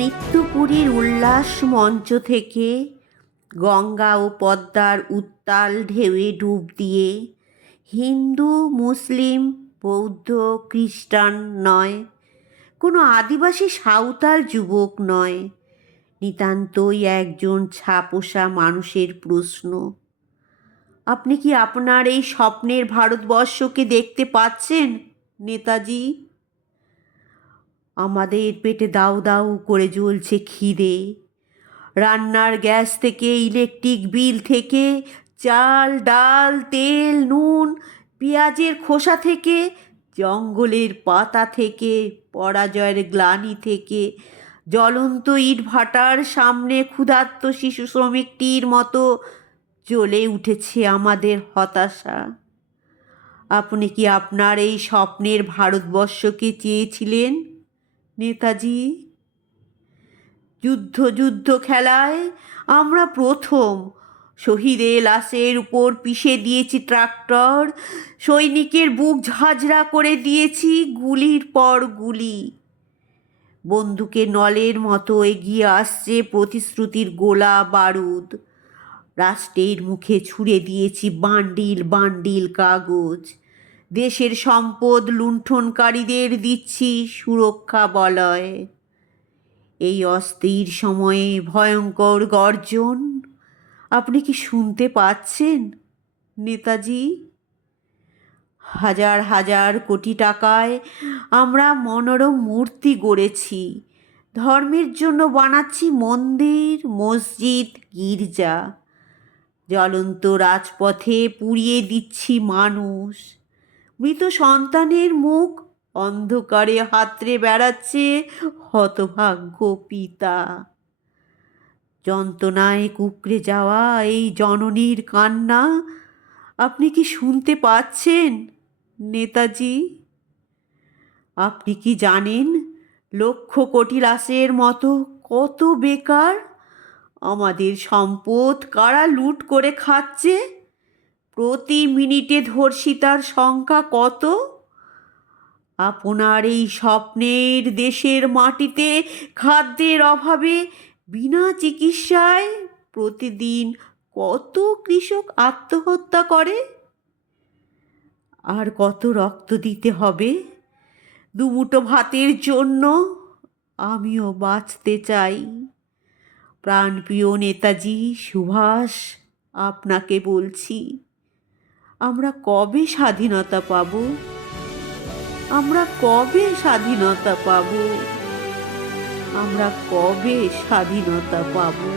মৃত্যুপুরীর উল্লাস মঞ্চ থেকে গঙ্গা ও পদ্মার উত্তাল ঢেউয়ে ডুব দিয়ে হিন্দু মুসলিম বৌদ্ধ খ্রিস্টান নয় কোনো আদিবাসী সাঁওতাল যুবক নয় নিতান্তই একজন ছাপোষা মানুষের প্রশ্ন আপনি কি আপনার এই স্বপ্নের ভারতবর্ষকে দেখতে পাচ্ছেন নেতাজি আমাদের পেটে দাউ দাউ করে জ্বলছে খিদে রান্নার গ্যাস থেকে ইলেকট্রিক বিল থেকে চাল ডাল তেল নুন পেঁয়াজের খোসা থেকে জঙ্গলের পাতা থেকে পরাজয়ের গ্লানি থেকে জ্বলন্ত ইট ভাটার সামনে ক্ষুধার্ত শিশু শ্রমিকটির মতো জ্বলে উঠেছে আমাদের হতাশা আপনি কি আপনার এই স্বপ্নের ভারতবর্ষকে চেয়েছিলেন নেতাজি যুদ্ধ যুদ্ধ খেলায় আমরা প্রথম শহীদে লাশের উপর পিষে দিয়েছি ট্রাক্টর সৈনিকের বুক ঝাঁঝরা করে দিয়েছি গুলির পর গুলি বন্দুকে নলের মতো এগিয়ে আসছে প্রতিশ্রুতির গোলা বারুদ রাষ্ট্রের মুখে ছুঁড়ে দিয়েছি বান্ডিল বান্ডিল কাগজ দেশের সম্পদ লুণ্ঠনকারীদের দিচ্ছি সুরক্ষা বলয় এই অস্থির সময়ে ভয়ঙ্কর গর্জন আপনি কি শুনতে পাচ্ছেন নেতাজি হাজার হাজার কোটি টাকায় আমরা মনোরম মূর্তি গড়েছি ধর্মের জন্য বানাচ্ছি মন্দির মসজিদ গির্জা জ্বলন্ত রাজপথে পুড়িয়ে দিচ্ছি মানুষ মৃত সন্তানের মুখ অন্ধকারে হাতড়ে বেড়াচ্ছে হতভাগ্য পিতা যন্ত্রণায় কুকড়ে যাওয়া এই জননীর কান্না আপনি কি শুনতে পাচ্ছেন নেতাজি আপনি কি জানেন লক্ষ কোটি লাশের মতো কত বেকার আমাদের সম্পদ কারা লুট করে খাচ্ছে প্রতি মিনিটে ধর্ষিতার সংখ্যা কত আপনার এই স্বপ্নের দেশের মাটিতে খাদ্যের অভাবে বিনা চিকিৎসায় প্রতিদিন কত কৃষক আত্মহত্যা করে আর কত রক্ত দিতে হবে দুমুটো ভাতের জন্য আমিও বাঁচতে চাই প্রাণপ্রিয় নেতাজি সুভাষ আপনাকে বলছি আমরা কবে স্বাধীনতা পাব আমরা কবে স্বাধীনতা পাব আমরা কবে স্বাধীনতা পাবো